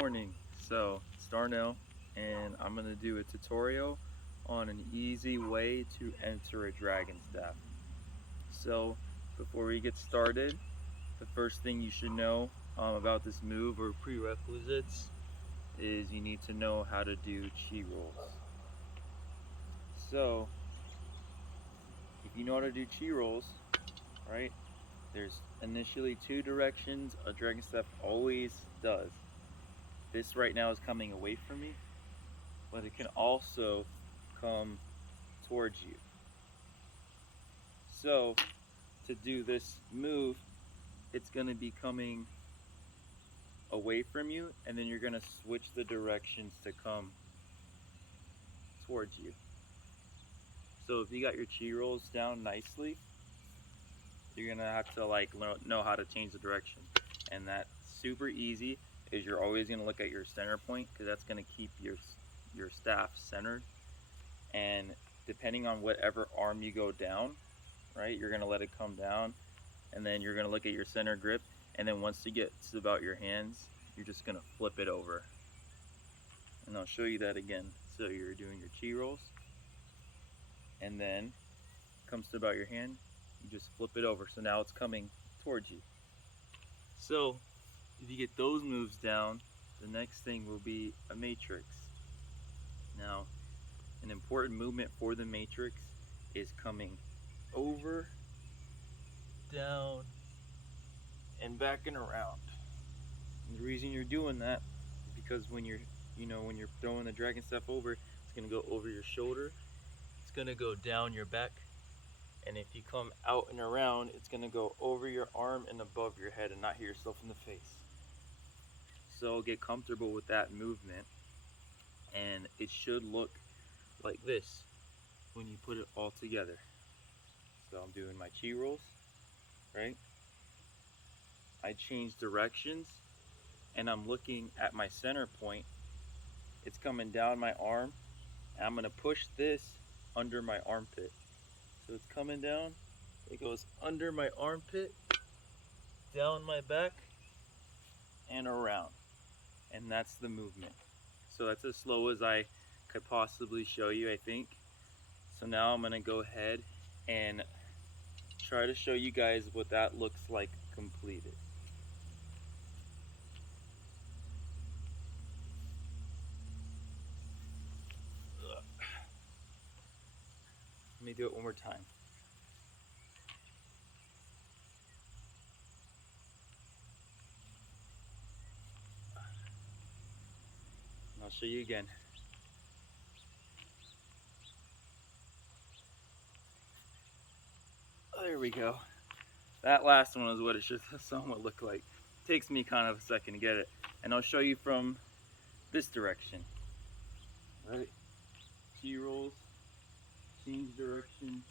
morning. It's Darnell, and I'm going to do a tutorial on an easy way to enter a dragon staff. So, before we get started, the first thing you should know about this move or prerequisites is you need to know how to do chi rolls. So, if you know how to do chi rolls, right, there's initially two directions a dragon staff always does. This right now is coming away from me, but it can also come towards you. So to do this move, it's going to be coming away from you, and then you're going to switch the directions to come towards you. So if you got your chi rolls down nicely, you're going to have to know how to change the direction. And that's super easy. Is you're always going to look at your center point, because that's going to keep your staff centered. And depending on whatever arm you go down, right, you're going to let it come down, and then you're going to look at your center grip, and then once it gets about your hands, you're just going to flip it over. And I'll show you that again. So you're doing your chi rolls, and then it comes to about your hand, you just flip it over. So now it's coming towards you. So if you get those moves down, the next thing will be a matrix. Now, an important movement for the matrix is coming over, down, and back and around. And the reason you're doing that is because when you're throwing the dragon staff over, it's gonna go over your shoulder, it's gonna go down your back, and if you come out and around, it's gonna go over your arm and above your head and not hit yourself in the face. So get comfortable with that movement, and it should look like this when you put it all together. So I'm doing my chi rolls, right? I change directions, and I'm looking at my center point. It's coming down my arm, and I'm going to push this under my armpit. So it's coming down, it goes under my armpit, down my back, and around. And that's the movement. So that's as slow as I could possibly show you, I think. So now I'm going to go ahead and try to show you guys what that looks like completed. Let me do it one more time. And I'll show you again. There we go. That last one is what it should somewhat look like. It takes me kind of a second to get it. And I'll show you from this direction. Right? Chi rolls, change direction.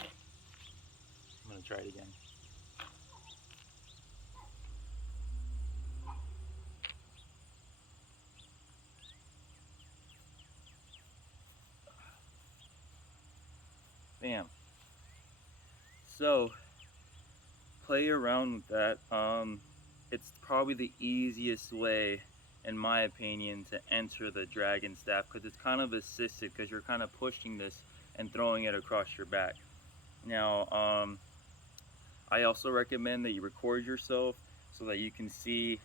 I'm gonna try it again. Bam. So play around with that. It's probably the easiest way, in my opinion, to enter the dragon staff, because it's kind of assisted, because you're kind of pushing this and throwing it across your back. Now, I also recommend that you record yourself so that you can see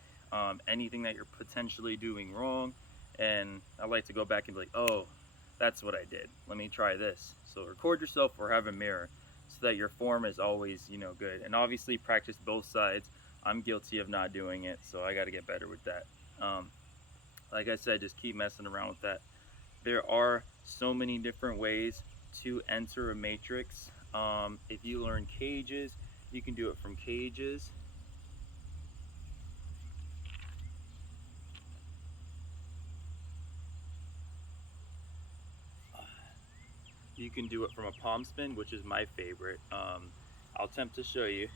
anything that you're potentially doing wrong. And I like to go back and be like, oh, that's what I did. Let me try this. So record yourself or have a mirror so that your form is always, good. And obviously practice both sides. I'm guilty of not doing it, so I got to get better with that. Like I said, just keep messing around with that. There are so many different ways to enter a matrix. If you learn cages, you can do it from cages. You can do it from a palm spin, which is my favorite. I'll attempt to show you.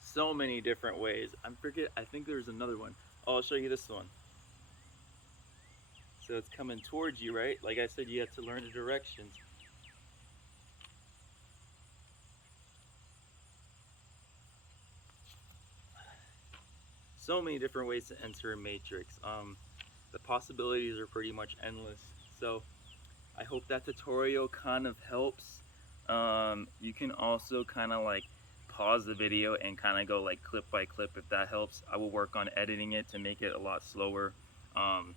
So many different ways. I think there's another one. Oh, I'll show you this one. So it's coming towards you, right? Like I said, you have to learn the directions. So many different ways to enter a matrix. The possibilities are pretty much endless. So I hope that tutorial kind of helps. You can also kind of like pause the video and kind of go like clip by clip if that helps. I will work on editing it to make it a lot slower. Um,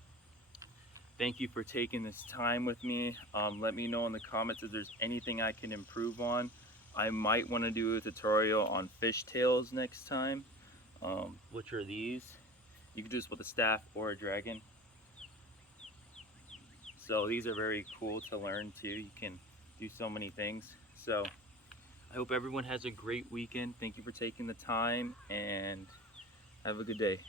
Thank you for taking this time with me. Let me know in the comments if there's anything I can improve on. I might want to do a tutorial on fishtails next time, which are these. You can do this with a staff or a dragon. So these are very cool to learn too. You can do so many things. So I hope everyone has a great weekend. Thank you for taking the time and have a good day.